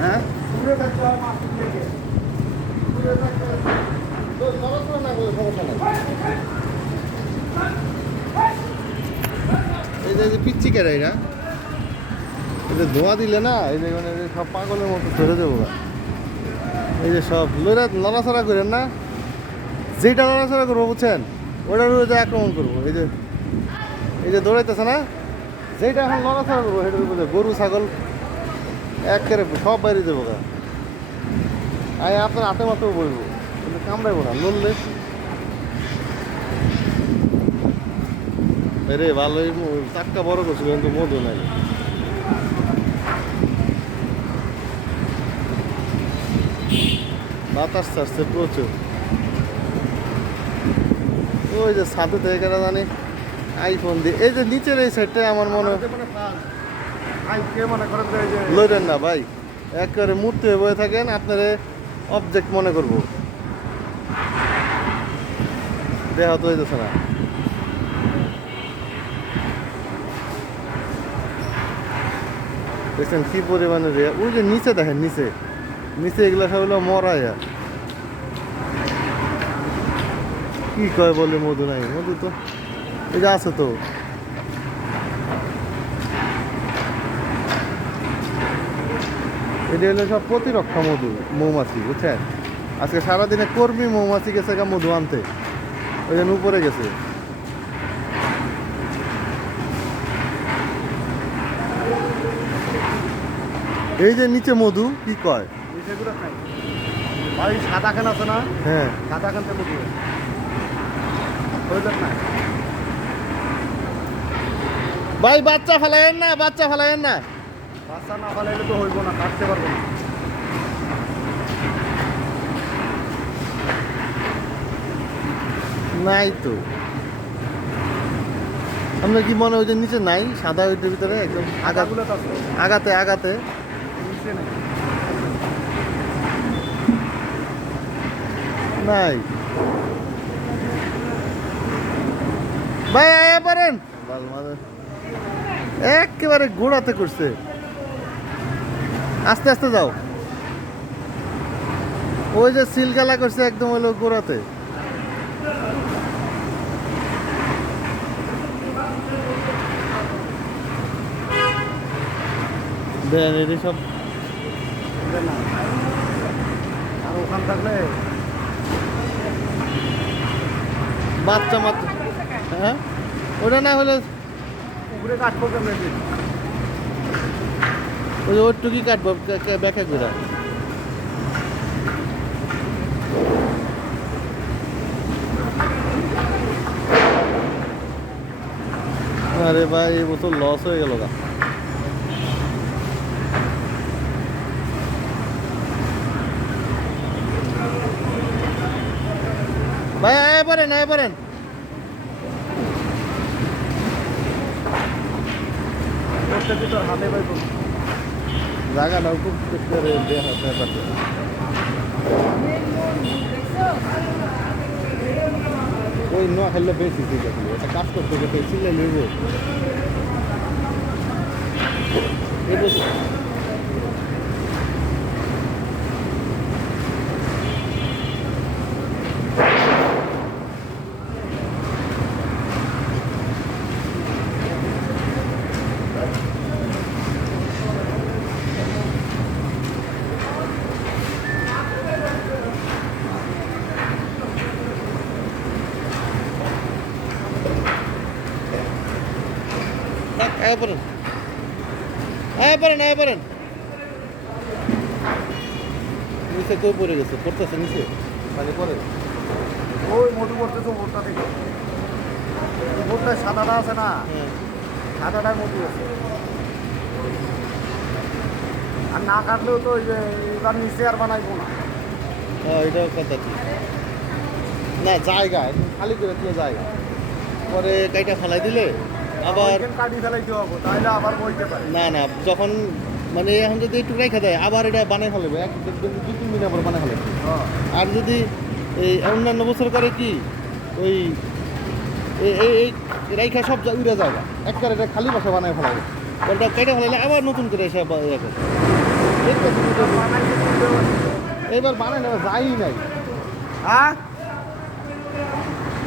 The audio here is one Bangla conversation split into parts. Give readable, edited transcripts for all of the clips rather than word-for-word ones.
হ্যাঁ এই যে পিচ্ছি কেটে এরা এই যে ধোয়া দিলে না এই যে মানে সব পাগলের মতো ধরে দেবো এই যে সব লড়াচড়া করেন না যেটা লড়াচড়া করবো বুঝছেন ওটার উপরে আক্রমণ করবো এই যে দৌড়াইতেছে না যেটা এখন লড়াচড়া করবো সেটার উপরে গরু ছাগল একেবারে সব বাইরে দেবো গা আমি আপনার হাতে মাত্র বলবো কিন্তু কামড়াইবো না লড়লে রে ভালোই টাটকা বড় করছিল কিন্তু মধু নাই বাতাস ছাড়ছে প্রচুর ওই যে ছাদে থেকে জানি আইফোন দিয়ে এই যে নিচের এই সাইডটাই আমার মনে লইলেন না ভাই একেবারে মূর্তি হয়ে বয়ে থাকেন আপনারে অবজেক্ট মনে করবো দেখা তো হইতেছে না দেখছেন কি পরিমাণে রে ওই যে নিচে দেখেন নিচে নিচে এগুলা সব হলো মরাইয়া কি কয় বলে মধু নাই মধু তো এই যে আছে তো এটা হলো সব প্রতিরক্ষা মধু মৌমাছি বুঝছেন আজকে সারাদিনে কর্মী মৌমাছি গেছে মধু আনতে ওই জন্য উপরে গেছে এই যে নিচে মধু কি কয় ভাই সাদা খান আছে না হ্যাঁ সাদা খান থেকে মধু না ভাই বাচ্চা ফেলায়েন না বাচ্চা ফেলায়েন না বাচ্চা না ফেলাইলে তো হইব না কাটতে পারবো না নাই তো আপনার কি মনে হয় যে নিচে নাই সাদা ওইটার ভিতরে একদম আগাগুলো তো আছে আগাতে আগাতে নিচে নাই নাই ভাই আয়া পারেন একেবারে গোড়াতে করছে আস্তে আস্তে যাও ওই যে সিলগালা করছে একদম হলো গোড়াতে দেন এটি সব না আর ওখান থাকলে বাচ্চা মাত্র হ্যাঁ ওটা না হলে উপরে কাটবো কেমন ওই ওরটুকি কাটবো ব্যাখ্যা করে আরে ভাই এই বছর লস হয়ে গেল গা ভাই আয় পারেন হাতে পাইব জায়গা নাও খুব করে ব্যাপারটা ওই নোয়া খেললে বেশি ঠিক আছে একটা কাজ করতে গেছে চিল্লে লইব আয় পড়েন নিচে কই পড়ে গেছে পড়তেছে নিচে পানি পড়ে ওই মোটু করতেছে মোটটা থেকে মোটটা সাদাটা আছে না হ্যাঁ সাদাটাই মোটু আছে আর না কাটলেও তো ওই যে এবার নিচে আর বানাইবো না এটাও কথা ঠিক না জায়গা একদম খালি করে দিয়ে জায়গা পরে কাইটা ফেলাই দিলে আবার কাটি ফেলাইতে হবে তাহলে আবার বইতে পারে না যখন মানে এখন যদি একটু রেখে দেয় আবার এটা বানাই ফেলবে এক দেখবেন 2-3 দিন আবার বানাই ফেলবে আর যদি এই অন্যান্য বছর করে কি ওই এই রেখা সব উড়ে যাবে একবার এটা খালি বাসা বানাই ফেলাবে ওটা কেটে ফেলাইলে আবার নতুন করে এসে ইয়ে করে। দেখতেছি তো, এইবার বানাই না যাই নাই। হ্যাঁ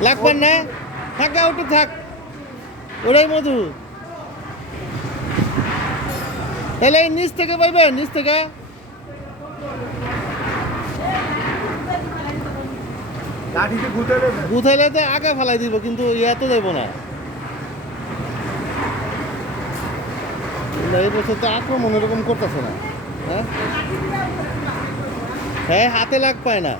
লাগবেন না, থাকা ওটা থাক, ওটাই মধু। তাহলে এই নিচ থেকে পাইবেন, নিচ থেকে লাঠিতে ঘুরতে দেবে গুথাইলে তো আগে ফেলাই দিব, কিন্তু ইয়া তো দেবো না। এই বছর তো আক্রমণ এরকম করতেছে না। হ্যাঁ, হ্যাঁ, হাতে লাগ পায় না।